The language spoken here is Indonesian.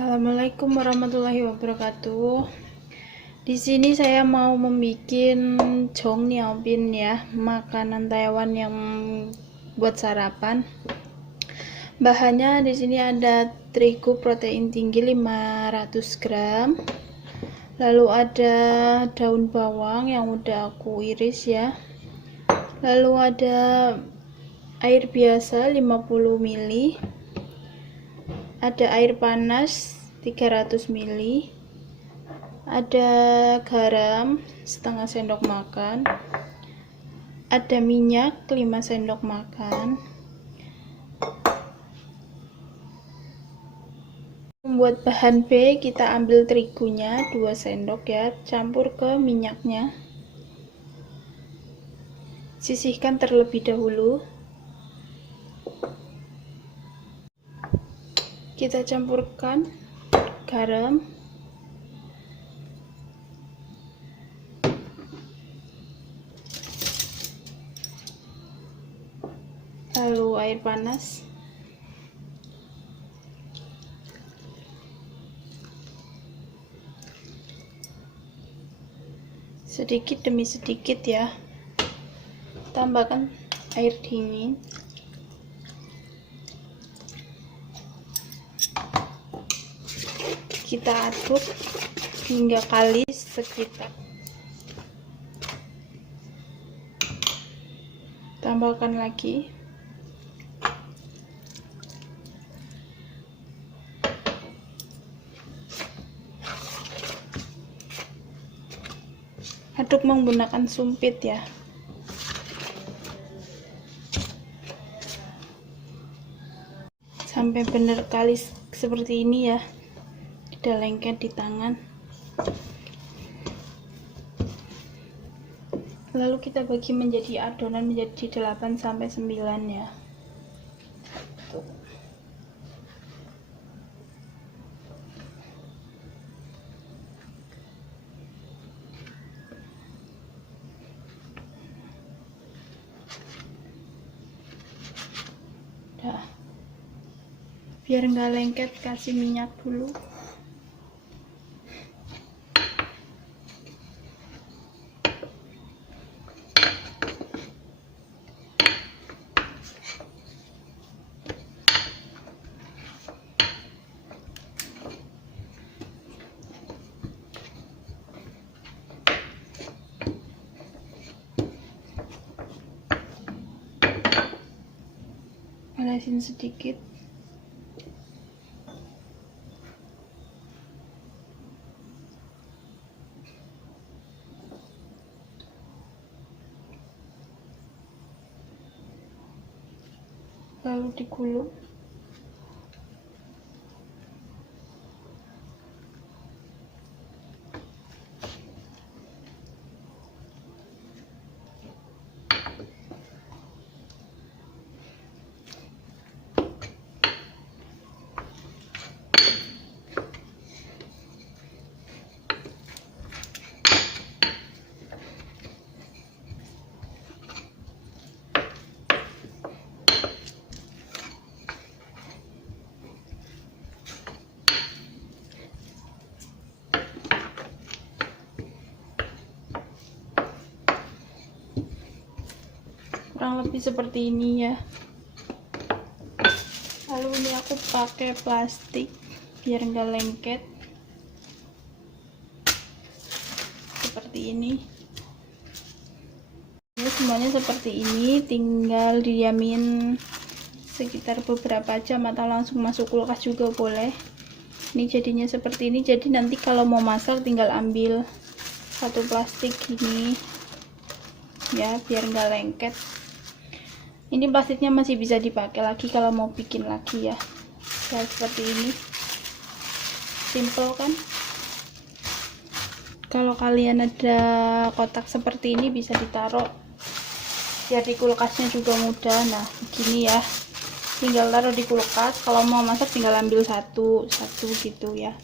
Assalamualaikum warahmatullahi wabarakatuh. Di sini saya mau membuat jong niaobin ya, makanan Taiwan yang buat sarapan. Bahannya di sini ada terigu protein tinggi 500 gram. Lalu ada daun bawang yang udah aku iris ya. Lalu ada air biasa 50 ml. Ada air panas 300 ml, ada garam setengah sendok makan, ada minyak 5 sendok makan. Membuat bahan B, kita ambil terigunya 2 sendok ya, campur ke minyaknya, sisihkan terlebih dahulu. Kita campurkan garam, lalu air panas, sedikit demi sedikit ya. Tambahkan air dingin, kita aduk hingga kalis sekitar. Tambahkan lagi. Aduk menggunakan sumpit ya. Sampai benar kalis seperti ini ya. Tidak lengket di tangan. Lalu kita bagi menjadi adonan menjadi 8 sampai 9 ya. Tuh. Dah. Biar nggak lengket, kasih minyak dulu. Olesin sedikit. Lalu digulung. Kurang lebih seperti ini ya. Lalu ini aku pakai plastik biar enggak lengket seperti ini. Ini semuanya seperti ini, tinggal didiamin sekitar beberapa jam atau langsung masuk kulkas juga boleh. Ini jadinya seperti ini, jadi nanti kalau mau masak tinggal ambil satu plastik gini ya, biar enggak lengket. Ini plastiknya masih bisa dipakai lagi kalau mau bikin lagi ya. Ya seperti ini. Simple kan? Kalau kalian ada kotak seperti ini bisa ditaruh biar di kulkasnya juga mudah. Nah, begini ya. Tinggal taruh di kulkas. Kalau mau masak tinggal ambil satu gitu ya.